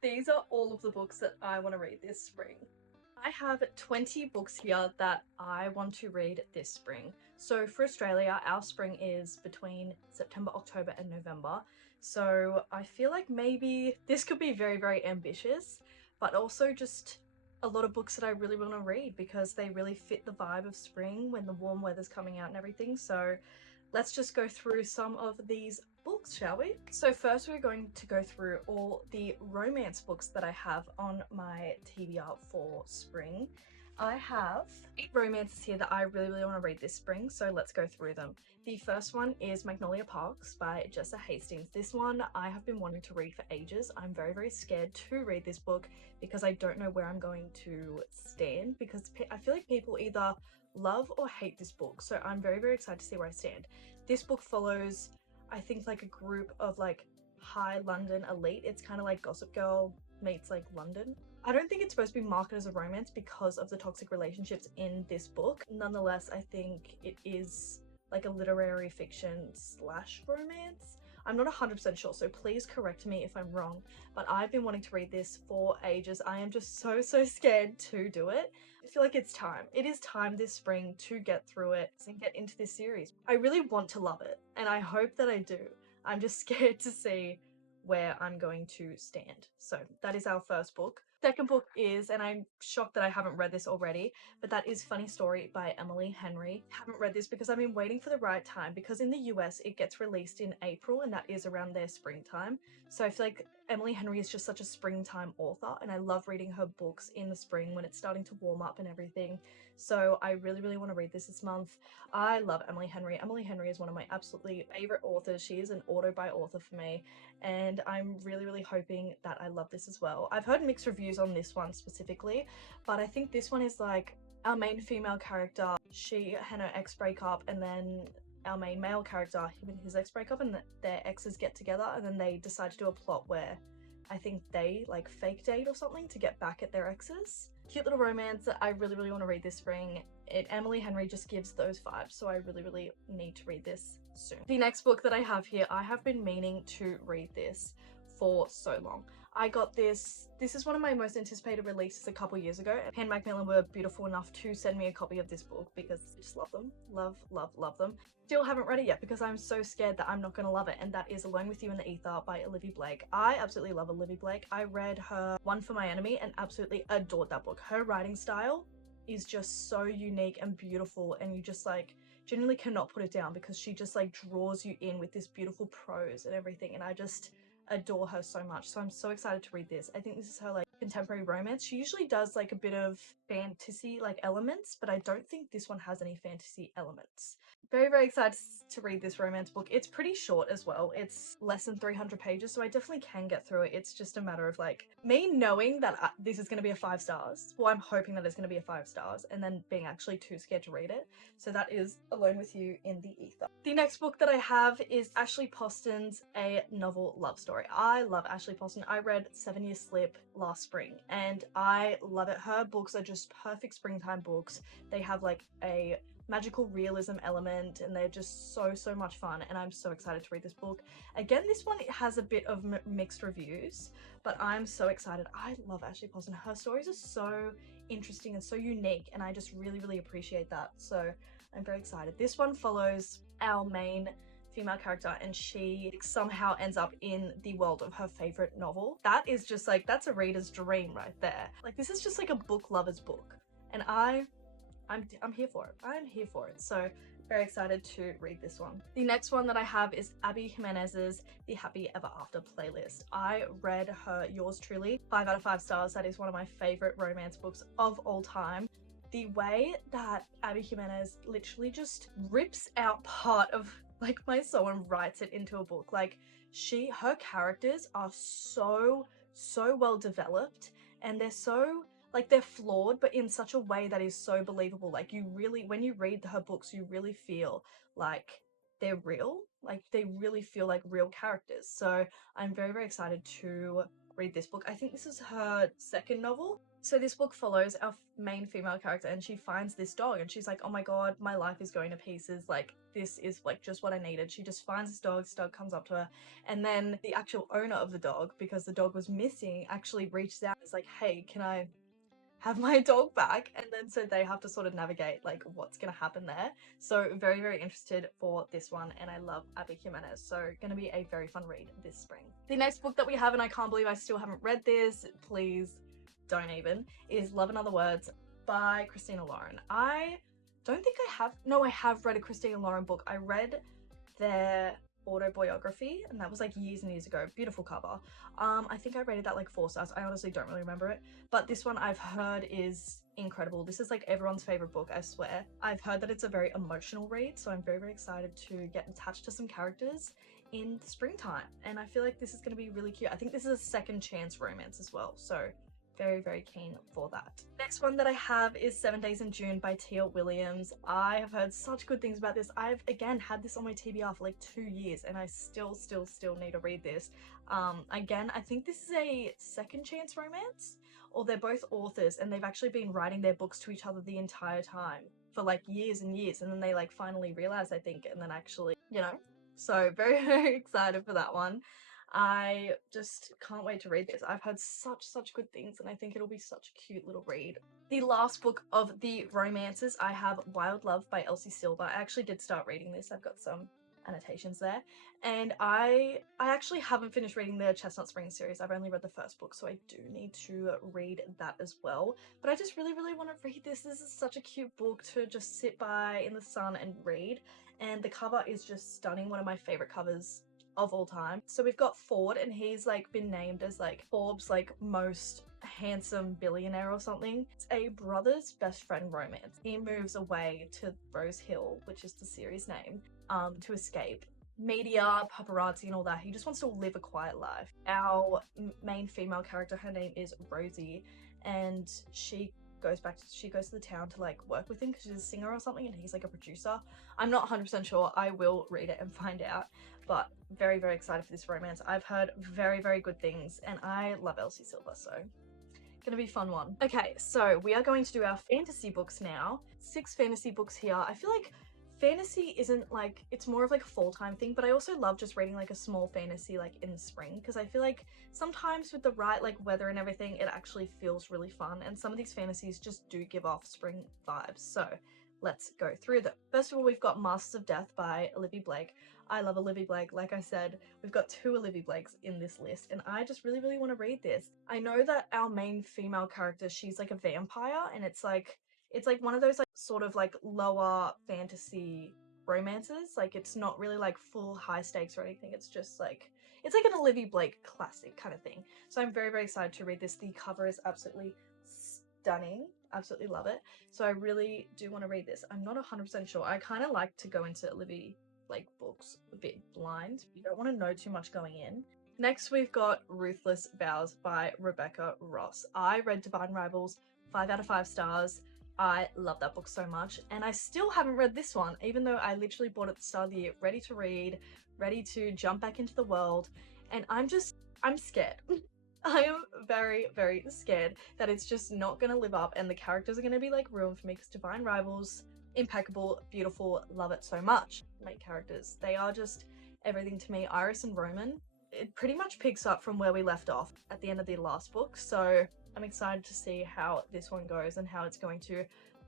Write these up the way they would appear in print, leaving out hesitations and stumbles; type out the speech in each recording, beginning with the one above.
These are all of the books that I want to read this spring. I have 20 books here that I want to read this spring. So for Australia, our spring is between September, October and November. So I feel like maybe this could be very, very ambitious, but also just a lot of books that I really want to read because they really fit the vibe of spring when the warm weather's coming out and everything. So let's just go through some of these books, shall we? So first we're going to go through all the romance books that I have on my TBR for spring. I have 8 romances here that I really want to read this spring, so let's go through them. The first one is Magnolia Parks by Jessa Hastings. This one I have been wanting to read for ages. I'm very scared to read this book because I don't know where I'm going to stand, because I feel like people either love or hate this book, so I'm very excited to see where I stand. This book follows, I think, like a group of like high London elite. It's kind of like Gossip Girl meets like London. I don't think it's supposed to be marketed as a romance because of the toxic relationships in this book. Nonetheless, I think it is like a literary fiction slash romance. I'm not 100% sure, so please correct me if I'm wrong, but I've been wanting to read this for ages. I am just so scared to do it. I feel like it's time. It is time this spring to get through it and get into this series. I really want to love it, and I hope that I do. I'm just scared to see where I'm going to stand. So that is our first book. Second book is, and I'm shocked that I haven't read this already, but that is Funny Story by Emily Henry. Haven't read this because I've been waiting for the right time, because in the US it gets released in April and that is around their springtime. So I feel like Emily Henry is just such a springtime author, and I love reading her books in the spring when it's starting to warm up and everything. So I really want to read this month. I love Emily Henry. Emily Henry is one of my absolutely favorite authors. She is an auto-buy author for me, and I'm really hoping that I love this as well. I've heard mixed reviews on this one specifically, but I think this one is like our main female character, she and her ex break up, and then our main male character, him and his ex break up, and their exes get together, and then they decide to do a plot where I think they like fake date or something to get back at their exes. Cute little romance that I really want to read this spring. Emily Henry just gives those vibes, so I really need to read this soon. The next book that I have here, I have been meaning to read this for so long. I got this is one of my most anticipated releases a couple years ago. Pan Macmillan were beautiful enough to send me a copy of this book because I just love them. Love them. Still haven't read it yet because I'm so scared that I'm not going to love it, and that is Alone with You in the Ether by Olivie Blake. I absolutely love Olivie Blake. I read her One for My Enemy and absolutely adored that book. Her writing style is just so unique and beautiful, and you just like genuinely cannot put it down because she just like draws you in with this beautiful prose and everything, and I just adore her so much. So I'm so excited to read this. I think this is her like contemporary romance. She usually does like a bit of fantasy like elements, but I don't think this one has any fantasy elements. Very excited to read this romance book. It's pretty short as well. It's less than 300 pages, so I definitely can get through it. It's just a matter of like me knowing that this is going to be a 5 stars. Well, I'm hoping that it's going to be a 5 stars, and then being actually too scared to read it. So that is Alone with You in the Ether. The next book that I have is Ashley Poston's A Novel Love Story. I love Ashley Poston. I read 7 Year Slip last spring and I love it. Her books are just perfect springtime books. They have like a magical realism element and they're just so much fun, and I'm so excited to read this book. Again, this one has a bit of mixed reviews, but I'm so excited. I love Ashley Poston. Her stories are so interesting and so unique, and I just really appreciate that. So I'm very excited. This one follows our main female character, and she somehow ends up in the world of her favorite novel. That is just like, that's a reader's dream right there. Like, this is just like a book lover's book, and I'm here for it. I'm here for it. So very excited to read this one. The next one that I have is Abby Jimenez's The Happy Ever After playlist. I read her Yours Truly, 5 out of 5 stars. That is one of my favorite romance books of all time. The way that Abby Jimenez literally just rips out part of like my soul and writes it into a book. Like, her characters are so well developed, and they're so like, they're flawed, but in such a way that is so believable. Like, you really, when you read her books, you really feel like they're real. Like, they really feel like real characters. So I'm very excited to read this book. I think this is her second novel. So this book follows our main female character, and she finds this dog and she's like, oh my god, my life is going to pieces, like this is like just what I needed. She just finds this dog comes up to her, and then the actual owner of the dog, because the dog was missing, actually reaches out and is like, hey, can I have my dog back? And then so they have to sort of navigate like what's gonna happen there. So very, very interested for this one, and I love Abby Jimenez, so gonna be a very fun read this spring. The next book that we have, and I can't believe I still haven't read this, please don't even, is Love and Other Words by Christina Lauren. I don't think I have, no, I have read a Christina Lauren book. I read their autobiography, and that was like years and years ago. Beautiful cover. I think I rated that like 4 stars. I honestly don't really remember it, but this one I've heard is incredible. This is like everyone's favorite book, I swear. I've heard that it's a very emotional read, so I'm very, very excited to get attached to some characters in the springtime, and I feel like this is going to be really cute. I think this is a second chance romance as well, so very, very keen for that. Next one that I have is 7 Days in June by Tia Williams. I have heard such good things about this. I've again had this on my TBR for like 2 years, and I still need to read this. Again, I think this is a second chance romance, or they're both authors and they've actually been writing their books to each other the entire time for like years and years, and then they like finally realize, I think, and then actually, you know, so very, very excited for that one. I just can't wait to read this. I've heard such good things, and I think it'll be such a cute little read. The last book of the romances, I have Wild Love by Elsie Silver. I actually did start reading this. I've got some annotations there, and I actually haven't finished reading the Chestnut Springs series. I've only read the first book, so I do need to read that as well. But I just really want to read this. This is such a cute book to just sit by in the sun and read, and the cover is just stunning. One of my favorite covers of all time. So we've got Ford, and he's like been named as like Forbes like most handsome billionaire or something. It's a brother's best friend romance. He moves away to Rose Hill, which is the series name, to escape media, paparazzi and all that. He just wants to live a quiet life. Our main female character, her name is Rosie, and she goes to the town to like work with him because she's a singer or something, and he's like a producer. I'm not 100% sure. I will read it and find out, but very excited for this romance. I've heard very good things, and I love Elsie Silver, so gonna be a fun one. Okay, so we are going to do our fantasy books now. 6 fantasy books here. I feel like fantasy isn't like, it's more of like a full-time thing, but I also love just reading like a small fantasy like in the spring, because I feel like sometimes with the right like weather and everything, it actually feels really fun, and some of these fantasies just do give off spring vibes. So let's go through them. First of all, we've got Masters of Death by Olivie Blake. I love Olivie Blake. Like I said, we've got 2 Olivie Blakes in this list, and I just really want to read this. I know that our main female character, she's like a vampire, and it's like one of those like sort of like lower fantasy romances. Like it's not really like full high stakes or anything. It's just like, it's like an Olivie Blake classic kind of thing. So I'm very excited to read this. The cover is absolutely stunning. Absolutely love it. So I really do want to read this. I'm not 100% sure. I kind of like to go into Olivie Blake books a bit blind. You don't want to know too much going in. Next, we've got Ruthless, Vows by Rebecca Ross. I read Divine Rivals, 5 out of 5 stars. I love that book so much, and I still haven't read this one, even though I literally bought it at the start of the year, ready to read, ready to jump back into the world, and I'm scared. I am very scared that it's just not gonna live up, and the characters are gonna be like ruined for me, because Divine Rivals, impeccable, beautiful, love it so much. Main characters, they are just everything to me. Iris and Roman, it pretty much picks up from where we left off at the end of the last book, so I'm excited to see how this one goes and how it's going to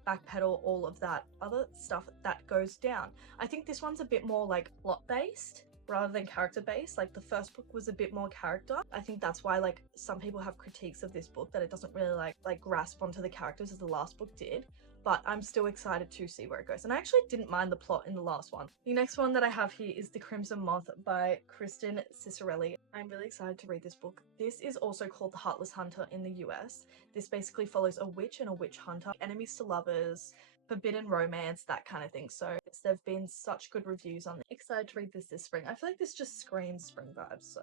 backpedal all of that other stuff that goes down. I think this one's a bit more like plot based rather than character based. Like the first book was a bit more character. I think that's why like some people have critiques of this book, that it doesn't really like grasp onto the characters as the last book did. But I'm still excited to see where it goes. And I actually didn't mind the plot in the last one. The next one that I have here is The Crimson Moth by Kristen Ciccarelli. I'm really excited to read this book. This is also called The Heartless Hunter in the US. This basically follows a witch and a witch hunter, enemies to lovers, forbidden romance, that kind of thing. So there have been such good reviews on it. Excited to read this spring. I feel like this just screams spring vibes, so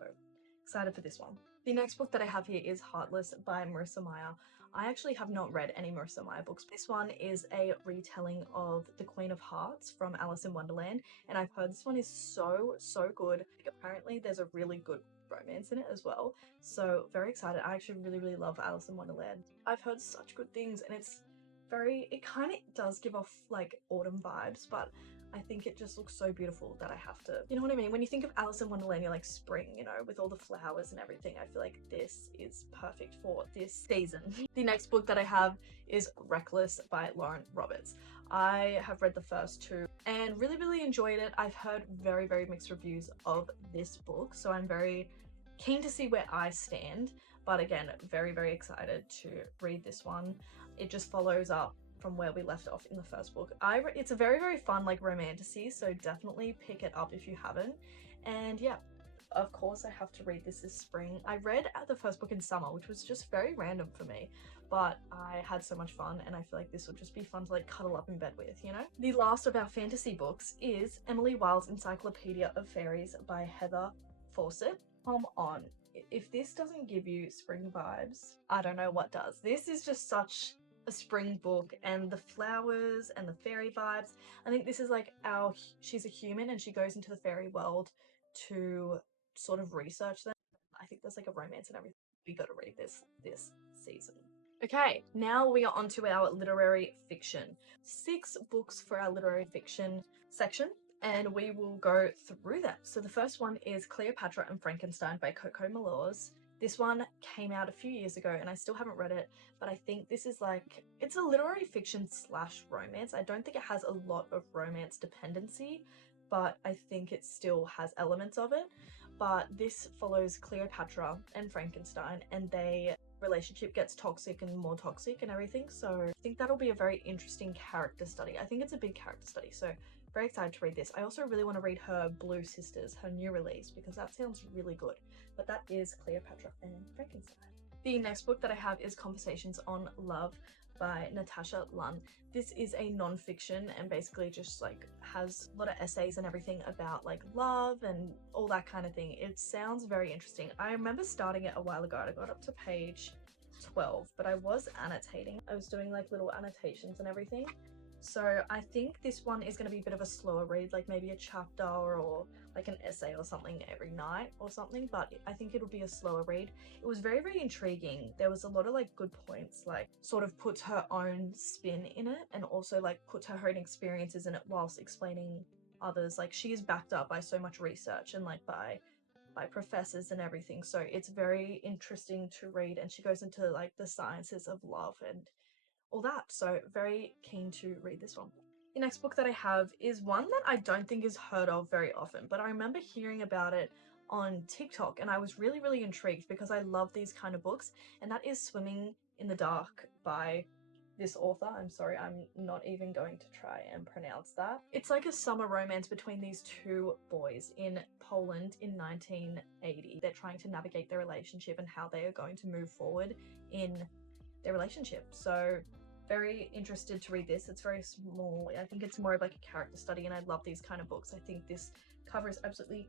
excited for this one. The next book that I have here is Heartless by Marissa Meyer. I actually have not read any Marissa Meyer books. This one is a retelling of The Queen of Hearts from Alice in Wonderland, and I've heard this one is so good. Apparently there's a really good romance in it as well. So very excited. I actually really love Alice in Wonderland. I've heard such good things, and it kind of does give off like autumn vibes, but I think it just looks so beautiful that I have to, you know what I mean? When you think of Alice in Wonderland, you're like spring, you know, with all the flowers and everything. I feel like this is perfect for this season. The next book that I have is Reckless by Lauren Roberts. I have read the first two and really enjoyed it. I've heard very mixed reviews of this book, so I'm very keen to see where I stand. But again, very excited to read this one. It just follows up from where we left off in the first book. It's a very fun like romantasy, so definitely pick it up if you haven't. And yeah, of course I have to read this spring. I read the first book in summer, which was just very random for me, but I had so much fun, and I feel like this would just be fun to like cuddle up in bed with, you know? The last of our fantasy books is Emily Wilde's Encyclopaedia of Fairies by Heather Fawcett. Come on. If this doesn't give you spring vibes, I don't know what does. This is just such a spring book, and the flowers and the fairy vibes. I think this is like she's a human and she goes into the fairy world to sort of research them. I think there's like a romance and everything. We got to read this season. Okay, now we are on to our literary fiction. 6 books for our literary fiction section, and we will go through them. So the first one is Cleopatra and Frankenstein by Coco Mellors. This one came out a few years ago and I still haven't read it, but I think this is like, it's a literary fiction / romance. I don't think it has a lot of romance dependency, but I think it still has elements of it. But this follows Cleopatra and Frankenstein, and their relationship gets toxic and more toxic and everything. So I think that'll be a very interesting character study. I think it's a big character study, so very excited to read this. I also really want to read her Blue Sisters, her new release, because that sounds really good. But that is Cleopatra and Frankenstein. The next book that I have is Conversations on Love by Natasha Lunn. This is a non-fiction and basically just like has a lot of essays and everything about like love and all that kind of thing. It sounds very interesting. I remember starting it a while ago. I got up to page 12, but I was annotating. I was doing like little annotations and everything. So I think this one is going to be a bit of a slower read, like maybe a chapter or like an essay or something every night or something, but I think it'll be a slower read. It was very intriguing. There was a lot of like good points, like sort of puts her own spin in it and also like puts her own experiences in it whilst explaining others. Like she is backed up by so much research and like by professors and everything. So it's very interesting to read, and she goes into like the sciences of love and all that. So very keen to read this one. The next book that I have is one that I don't think is heard of very often, but I remember hearing about it on TikTok and I was really intrigued because I love these kind of books, and that is Swimming in the Dark by this author. I'm sorry, I'm not even going to try and pronounce that. It's like a summer romance between these two boys in Poland in 1980. They're trying to navigate their relationship and how they are going to move forward in their relationship. So very interested to read this. It's very small. I think it's more of like a character study, and I love these kind of books. I think this cover is absolutely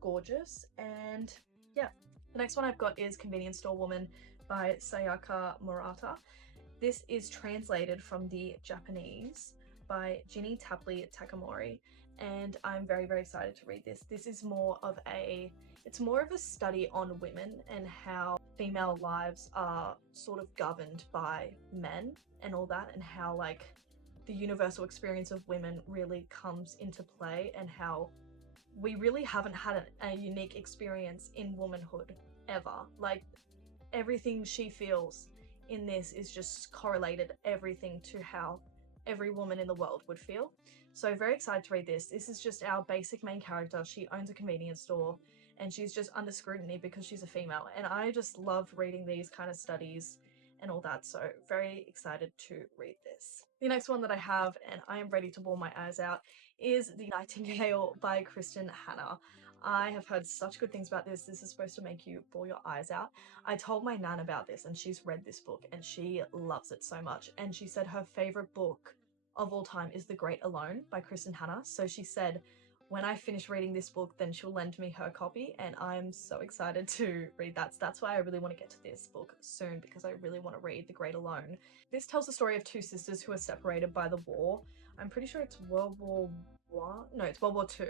gorgeous. And yeah, the next one I've got is Convenience Store Woman by Sayaka Murata. This is translated from the Japanese by Ginny Tapley Takamori, and I'm very excited to read this. This is more of a study on women and how female lives are sort of governed by men and all that, and how like the universal experience of women really comes into play, and how we really haven't had a unique experience in womanhood ever. Like everything she feels in this is just correlated everything to how every woman in the world would feel. So very excited to read this. This is just our basic main character. She owns a convenience store and she's just under scrutiny because she's a female. And I just love reading these kind of studies and all that. So very excited to read this. The next one that I have, and I am ready to bawl my eyes out, is The Nightingale by Kristen Hannah. I have heard such good things about this. This is supposed to make you bawl your eyes out. I told my nan about this and she's read this book and she loves it so much. And she said her favorite book of all time is The Great Alone by Kristen Hannah. So she said, when I finish reading this book, then she'll lend me her copy, and I'm so excited to read that. So that's why I really want to get to this book soon, because I really want to read The Great Alone. This tells the story of two sisters who are separated by the war. I'm pretty sure it's World War I? No, it's World War II.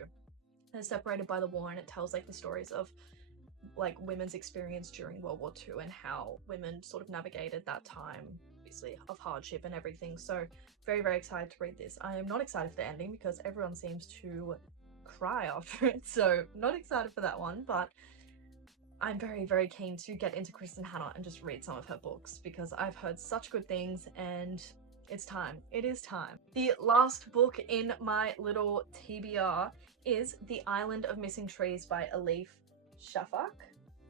They're separated by the war, and it tells like the stories of like women's experience during World War II and how women sort of navigated that time, obviously, of hardship and everything. So very, very excited to read this. I am not excited for the ending because everyone seems to cry after it, so not excited for that one, but I'm very, very keen to get into Kristen Hannah and just read some of her books because I've heard such good things and it's time. It is time. The last book in my little TBR is The Island of Missing Trees by Elif Shafak.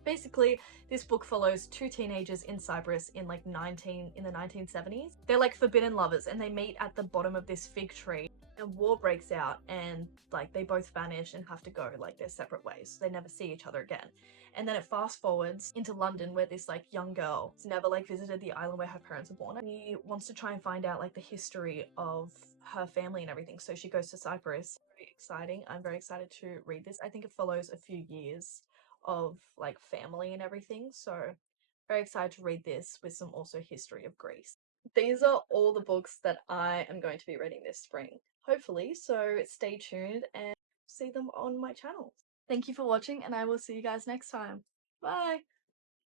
Basically, this book follows two teenagers in Cyprus in like in the 1970s. They're like forbidden lovers and they meet at the bottom of this fig tree and war breaks out and like they both vanish and have to go like their separate ways. They never see each other again. And then it fast forwards into London where this like young girl has never like visited the island where her parents were born. And he wants to try and find out like the history of her family and everything. So she goes to Cyprus. Very exciting. I'm very excited to read this. I think it follows a few years of like family and everything. So very excited to read this with some also history of Greece. These are all the books that I am going to be reading this spring, hopefully. So stay tuned and see them on my channel. Thank you for watching and I will see you guys next time. Bye!